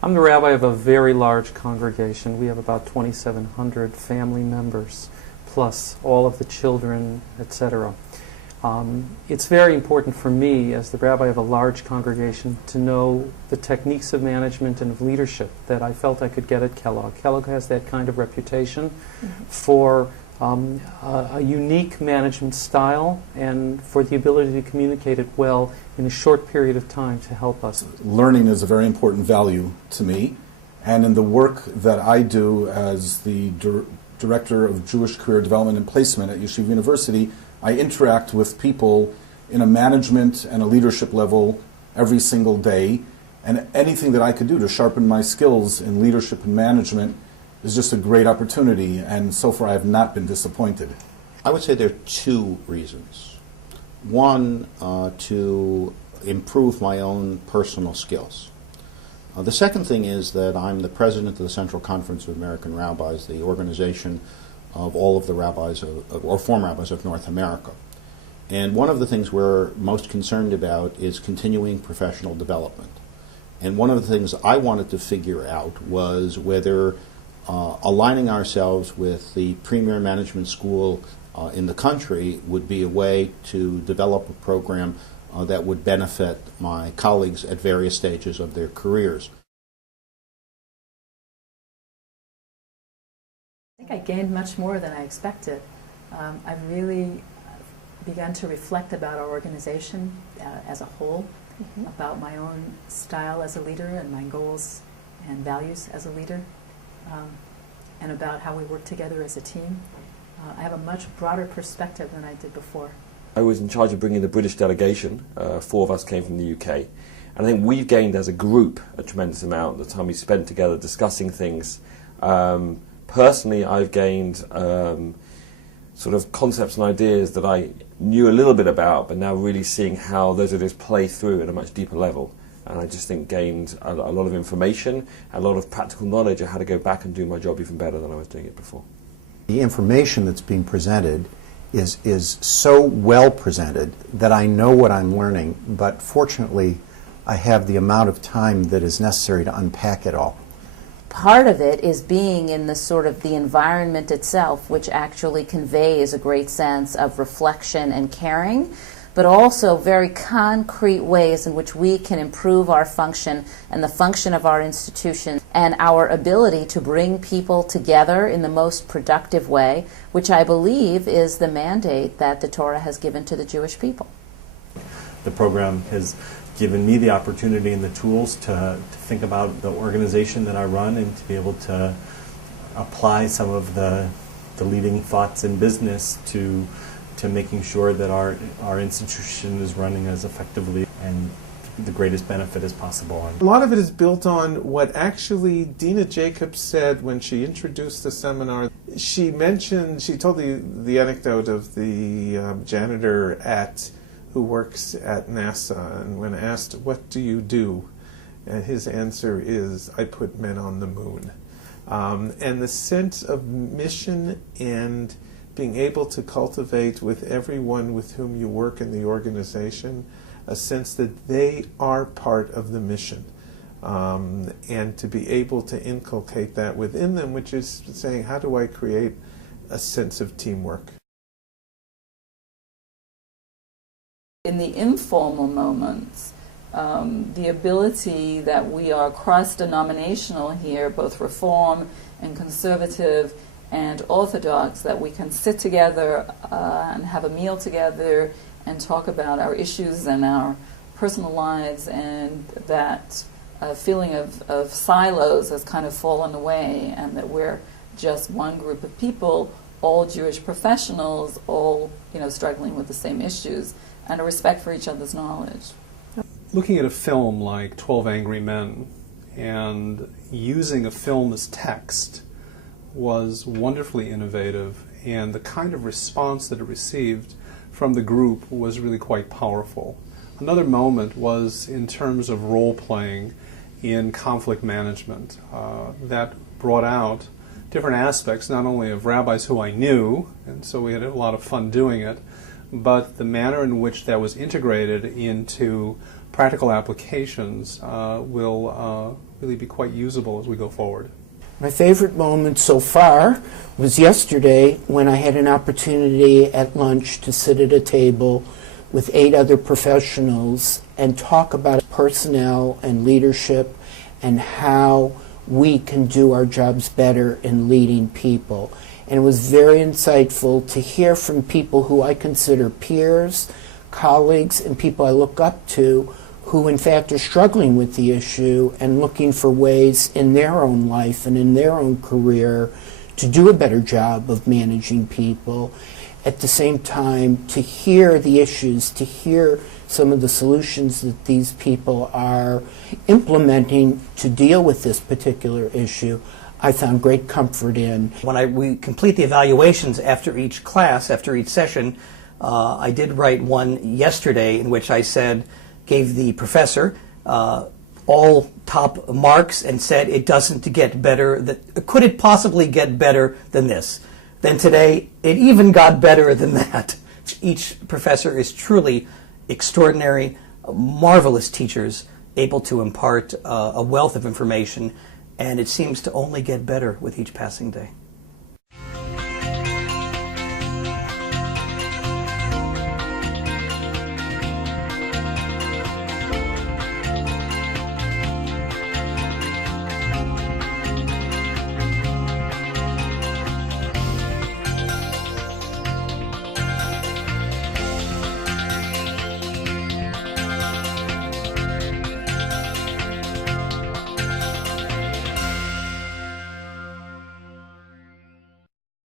I'm the rabbi of a very large congregation. We have about 2,700 family members, plus all of the children, etc. It's very important for me, as the rabbi of a large congregation, to know the techniques of management and of leadership that I felt I could get at Kellogg. Kellogg has that kind of reputation for a unique management style and for the ability to communicate it well in a short period of time to help us. Learning is a very important value to me, and in the work that I do as the Director of Jewish Career Development and Placement at Yeshiva University, I interact with people in a management and a leadership level every single day, and anything that I could do to sharpen my skills in leadership and management is just a great opportunity, and so far I have not been disappointed. I would say there are two reasons. One, to improve my own personal skills. The second thing is that I'm the president of the Central Conference of American Rabbis, the organization of all of the rabbis, or former rabbis of North America. And one of the things we're most concerned about is continuing professional development. And one of the things I wanted to figure out was whether aligning ourselves with the premier management school in the country would be a way to develop a program that would benefit my colleagues at various stages of their careers. I think I gained much more than I expected. I've really begun to reflect about our organization as a whole, about my own style as a leader and my goals and values as a leader, and about how we work together as a team. I have a much broader perspective than I did before. I was in charge of bringing the British delegation. 4 of us came from the UK. And I think we've gained as a group a tremendous amount the time we spent together discussing things. Personally, I've gained sort of concepts and ideas that I knew a little bit about, but now really seeing how those ideas play through at a much deeper level. And I just think gained a lot of information, a lot of practical knowledge of how to go back and do my job even better than I was doing it before. The information that's being presented is so well presented that I know what I'm learning, but fortunately I have the amount of time that is necessary to unpack it all. Part of it is being in the sort of the environment itself, which actually conveys a great sense of reflection and caring, but also very concrete ways in which we can improve our function and the function of our institution and our ability to bring people together in the most productive way, which I believe is the mandate that the Torah has given to the Jewish people. The program has given me the opportunity and the tools to think about the organization that I run and to be able to apply some of the leading thoughts in business to making sure that our institution is running as effectively and the greatest benefit as possible. A lot of it is built on what actually Dinah Jacobs said when she introduced the seminar. She told the anecdote of the janitor who works at NASA, and when asked, "What do you do?" and his answer is, "I put men on the moon." And the sense of mission and being able to cultivate with everyone with whom you work in the organization a sense that they are part of the mission, and to be able to inculcate that within them, which is saying, how do I create a sense of teamwork? In the informal moments, the ability that we are cross-denominational here, both Reform and Conservative and Orthodox, that we can sit together and have a meal together and talk about our issues and our personal lives, and that feeling of silos has kind of fallen away, and that we're just one group of people, all Jewish professionals, all struggling with the same issues, and a respect for each other's knowledge. Looking at a film like 12 Angry Men and using a film as text was wonderfully innovative, and the kind of response that it received from the group was really quite powerful. Another moment was in terms of role-playing in conflict management. That brought out different aspects, not only of rabbis who I knew, and so we had a lot of fun doing it, but the manner in which that was integrated into practical applications will really be quite usable as we go forward. My favorite moment so far was yesterday when I had an opportunity at lunch to sit at a table with 8 other professionals and talk about personnel and leadership and how we can do our jobs better in leading people. And it was very insightful to hear from people who I consider peers, colleagues, and people I look up to who in fact are struggling with the issue and looking for ways in their own life and in their own career to do a better job of managing people. At the same time, to hear the issues, to hear some of the solutions that these people are implementing to deal with this particular issue, I found great comfort in. When we complete the evaluations after each class, after each session, I did write one yesterday in which I gave the professor all top marks and said it doesn't get better. Could it possibly get better than this? Then today, it even got better than that. Each professor is truly extraordinary, marvelous teachers, able to impart a wealth of information, and it seems to only get better with each passing day.